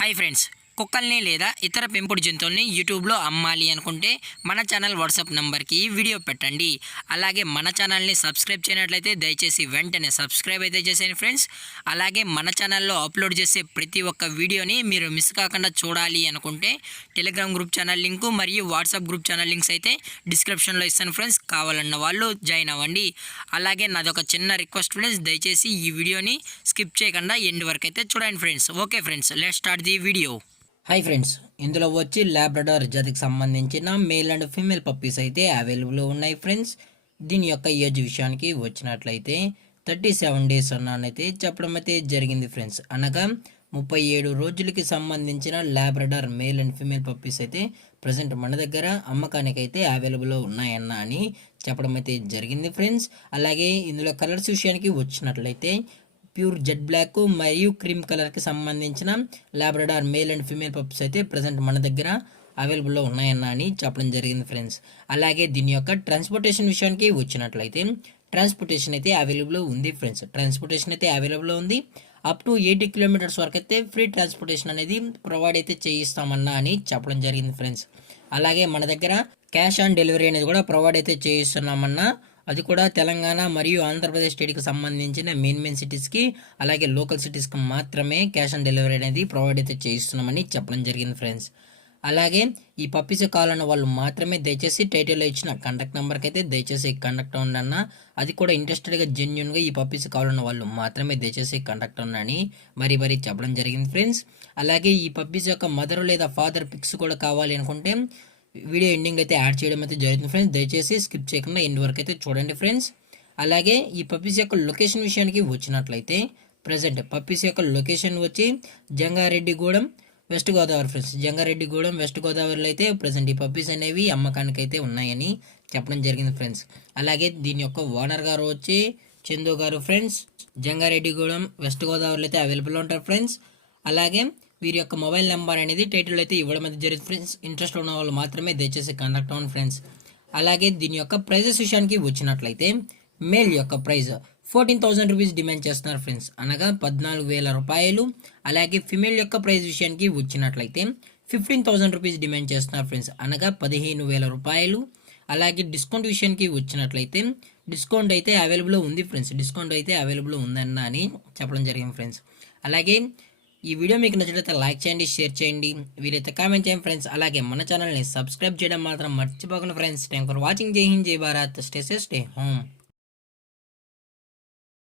Hi friends, కుక్కల్ని లేదా ఇతర పెంపుడు జంతువుల్ని యూట్యూబ్లో అమ్మాలి అనుకుంటే మన ఛానల్ వాట్సాప్ నెంబర్కి వీడియో పెట్టండి. అలాగే మన ఛానల్ని సబ్స్క్రైబ్ చేయనట్లయితే దయచేసి వెంటనే సబ్స్క్రైబ్ అయితే చేసేయండి ఫ్రెండ్స్. అలాగే మన ఛానల్లో అప్లోడ్ చేసే ప్రతి ఒక్క వీడియోని మీరు మిస్ కాకుండా చూడాలి అనుకుంటే టెలిగ్రామ్ గ్రూప్ ఛానల్ లింకు మరియు వాట్సాప్ గ్రూప్ ఛానల్ లింక్స్ అయితే డిస్క్రిప్షన్లో ఇస్తాను ఫ్రెండ్స్. కావాలన్న వాళ్ళు జాయిన్ అవ్వండి. అలాగే నాదొక చిన్న రిక్వెస్ట్ ఫ్రెండ్స్, దయచేసి ఈ వీడియోని స్కిప్ చేయకుండా ఎండ్ వరకు అయితే చూడండి friends. Okay friends, let's start the video. Hi friends, ఇందులో వచ్చి లాబ్రడార్ జాతికి సంబంధించిన మేల్ అండ్ ఫీమేల్ పప్పీస్ అయితే అవైలబుల్లో ఉన్నాయి ఫ్రెండ్స్. దీని యొక్క ఏజ్ విషయానికి వచ్చినట్లయితే 37 డేస్ అన్నానైతే చెప్పడం అయితే జరిగింది ఫ్రెండ్స్. అనగా 37 రోజులకి సంబంధించిన Labrador male and female puppies అయితే ప్రజెంట్ మన దగ్గర అమ్మకానికి అయితే అవైలబుల్లో ఉన్నాయన్న అని చెప్పడం అయితే జరిగింది ఫ్రెండ్స్. అలాగే ఇందులో కలర్స్ విషయానికి వచ్చినట్లయితే ప్యూర్ జెడ్ బ్లాక్ మరియు క్రీమ్ కలర్కి సంబంధించిన Labrador male and female pups అయితే ప్రజెంట్ మన దగ్గర అవైలబుల్లో ఉన్నాయన్న అని చెప్పడం జరిగింది ఫ్రెండ్స్. అలాగే దీని యొక్క ట్రాన్స్పోర్టేషన్ విషయానికి వచ్చినట్లయితే ట్రాన్స్పోర్టేషన్ అయితే అవైలబుల్ ఉంది ఫ్రెండ్స్. ట్రాన్స్పోర్టేషన్ అయితే అవైలబుల్ ఉంది. అప్ టు 80 కిలోమీటర్స్ వరకు అయితే ఫ్రీ ట్రాన్స్పోర్టేషన్ అనేది ప్రొవైడ్ అయితే చేయిస్తామన్నా అని చెప్పడం జరిగింది ఫ్రెండ్స్. అలాగే మన దగ్గర క్యాష్ ఆన్ డెలివరీ అనేది కూడా ప్రొవైడ్ అయితే చేయిస్తున్నామన్నా. అది కూడా తెలంగాణ మరియు ఆంధ్రప్రదేశ్ స్టేట్కి సంబంధించిన మెయిన్ సిటీస్కి అలాగే లోకల్ సిటీస్కి మాత్రమే క్యాష్ ఆన్ డెలివరీ అనేది ప్రొవైడ్ అయితే చేయిస్తున్నామని చెప్పడం జరిగింది ఫ్రెండ్స్. అలాగే ఈ పప్పీస్ కావాలన్న వాళ్ళు మాత్రమే దయచేసి టైటిల్లో ఇచ్చిన కాంటాక్ట్ నెంబర్కి అయితే దయచేసి కాంటాక్ట్ అవ్వండి. అది కూడా ఇంట్రెస్టెడ్గా జెన్యున్గా ఈ పప్పీస్ కావాలన్న వాళ్ళు మాత్రమే దయచేసి కాంటాక్ట్ అవ్వండి మరీ చెప్పడం జరిగింది ఫ్రెండ్స్. అలాగే ఈ పప్పీస్ యొక్క మదర్ లేదా ఫాదర్ పిక్స్ కూడా కావాలి అనుకుంటే వీడియో ఎండింగ్ అయితే యాడ్ చేయడం అయితే జరుగుతుంది ఫ్రెండ్స్. దయచేసి స్కిప్ చేయకుండా ఎండ్ వరకు అయితే చూడండి ఫ్రెండ్స్. అలాగే ఈ పప్పీస్ యొక్క లొకేషన్ విషయానికి వచ్చినట్లయితే ప్రజెంట్ పప్పీస్ యొక్క లొకేషన్ వచ్చి Jangareddygudem west Godavari friends. Jangareddygudem west గోదావరిలో అయితే ప్రజెంట్ ఈ పప్పీస్ అనేవి అమ్మకానికి అయితే ఉన్నాయని చెప్పడం జరిగింది ఫ్రెండ్స్. అలాగే దీని యొక్క ఓనర్ గారు వచ్చి చందు గారు ఫ్రెండ్స్. జంగారెడ్డిగూడెం వెస్ట్ గోదావరిలో అయితే అవైలబుల్ ఉంటారు ఫ్రెండ్స్. అలాగే వీరి యొక్క మొబైల్ నెంబర్ అనేది టైటిల్ అయితే ఇవ్వడం అయితే జరుగుతుంది ఫ్రెండ్స్. ఇంట్రెస్ట్ ఉన్న వాళ్ళు మాత్రమే దయచేసి కాంటాక్ట్ అవ్వండి ఫ్రెండ్స్. అలాగే దీని యొక్క ప్రైజెస్ విషయానికి వచ్చినట్లయితే మేల్ యొక్క ప్రైజ్ 14,000 రూపీస్ డిమాండ్ చేస్తున్నారు ఫ్రెండ్స్, అనగా 14,000 రూపాయలు. అలాగే ఫిమేల్ యొక్క ప్రైజ్ విషయానికి వచ్చినట్లయితే 15,000 రూపీస్ డిమాండ్ చేస్తున్నారు ఫ్రెండ్స్, అనగా 15,000 రూపాయలు. అలాగే డిస్కౌంట్ విషయానికి వచ్చినట్లయితే డిస్కౌంట్ అయితే అవైలబుల్ ఉంది ఫ్రెండ్స్. డిస్కౌంట్ అయితే అవైలబుల్ ఉందన్న అని చెప్పడం జరిగింది ఫ్రెండ్స్. అలాగే ఈ వీడియో మీకు నచ్చినట్లయితే లైక్ చేయండి, షేర్ చేయండి, వీరైతే కామెంట్ చేయండి ఫ్రెండ్స్. అలాగే మన ఛానల్ని సబ్స్క్రైబ్ చేయడం మాత్రం మర్చిపోకండి ఫ్రెండ్స్. Thank for watching. జై హింద్, జై Bharat. Stay safe, stay home.